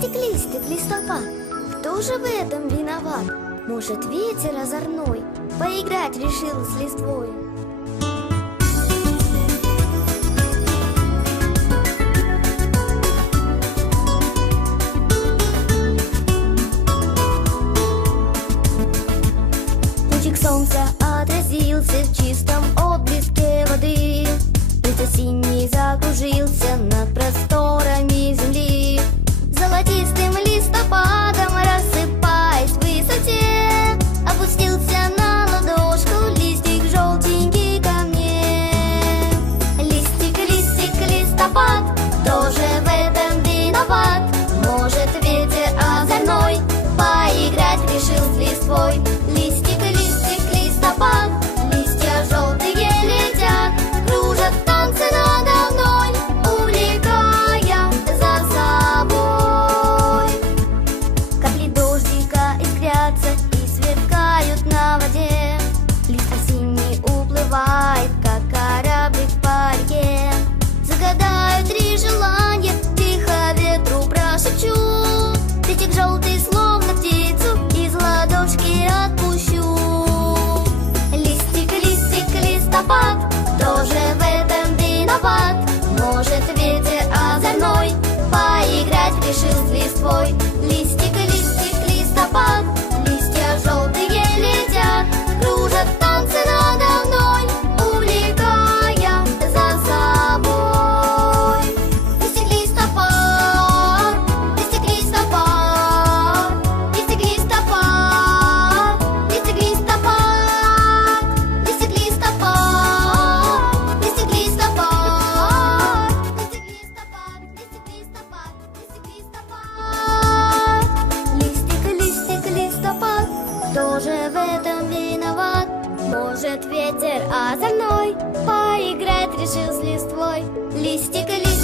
Листик, листик, листопад, кто же в этом виноват? Может, ветер озорной поиграть решил с листвой? Лучик солнца отразился в чистом отблеске воды. Лист осенний закружился над просторами земли. Золотистым листопадом, рассыпаясь в высоте, опустился на ладошку листик желтенький ко мне. Листик, листик, листопад, кто же в этом виноват? Может, ветер озорной поиграть решил с листвой? Листик, листик, листопад, листья желтые летят, кружат танцы надо мной, увлекая за собой. Капли дождика искрятся и сверкают на воде. Лист осенний уплывает, как кораблик по реке. Загадаю 3 желания, тихо ветру прошепчу. Листик желтый, словно птицу, из ладошки отпущу. Листик, листик, листопад, кто же в этом виноват? Может, ветер озорной поиграть решил с листвой? Листик, листик, листопад, листья желтые летят, кружат танцы надо мной, увлекая за собой. Листик, листопад, листик, листопад, листик, листопад, листик, листопад, листик, листопад, листик, листопад, листик, листопад, листик, листопад, листик, листопад. Листик, листик, листопад, кто же в этом виноват? Может, ветер озорной поиграть решил с листвой? Листик, листик,